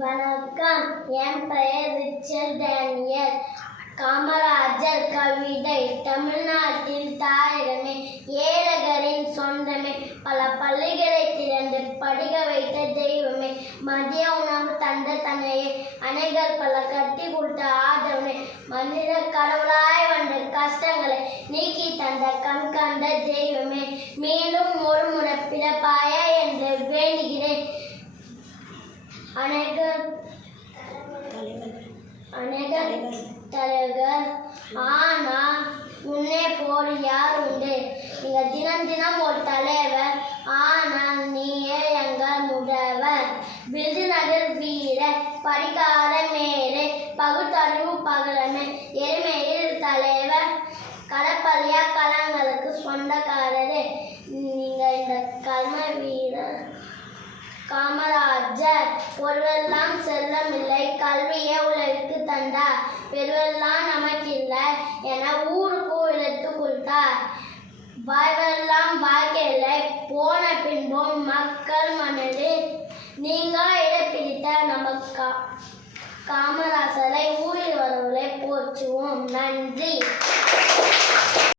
வணக்கம். என் பெயர் Richard Daniel. Kamarajar கவிதை. தமிழ்நாட்டில் தாயகமே, ஏழைகளின் சொந்தமே, பல பள்ளிகளை திறந்து படிக்க வைத்த தெய்வமே, மதிய உணவு தந்த தன்னையே, அணைகள் பல கட்டி கொடுத்த ஆதவனே, மனித கடவுளாய் வந்த கஷ்டங்களை நீக்கி தந்த கண் கண்ட தெய்வமே, மீண்டும் ஒரு முறை பிறப்பாய என்று வேண்டுகிறேன். அனைகள் தலைவர். ஆனா உன்னே போல் யார் உண்டு? நீங்க தினம் தினம் ஒரு தலைவர், ஆனால் நீயே எங்கள் முதல்வர். விருதுநகர் வீர, படிக்காத மேலே, பகுத்தறிவு பகலமே, எளிமையில் தலைவர், கடப்பள்ளியா கலங்களுக்கு சொந்தக்காரரே. நீங்க இந்த கர்ம வீரர் காமராஜர். பொருளெல்லாம் செல்லமில்லை, கல்வியே உலகிற்கு தந்தார், பெருவெல்லாம் நமக்கில்லை என ஊருக்கு எடுத்து கொடுத்தார். வாழ்வெல்லாம் வாழ்க்கையில்லை, போன பின்பும் மக்கள் மனதில் நீங்க இடப்பிடித்த நமக்கு காமராசரை ஊழி வரவுகளை போற்றுவோம். நன்றி.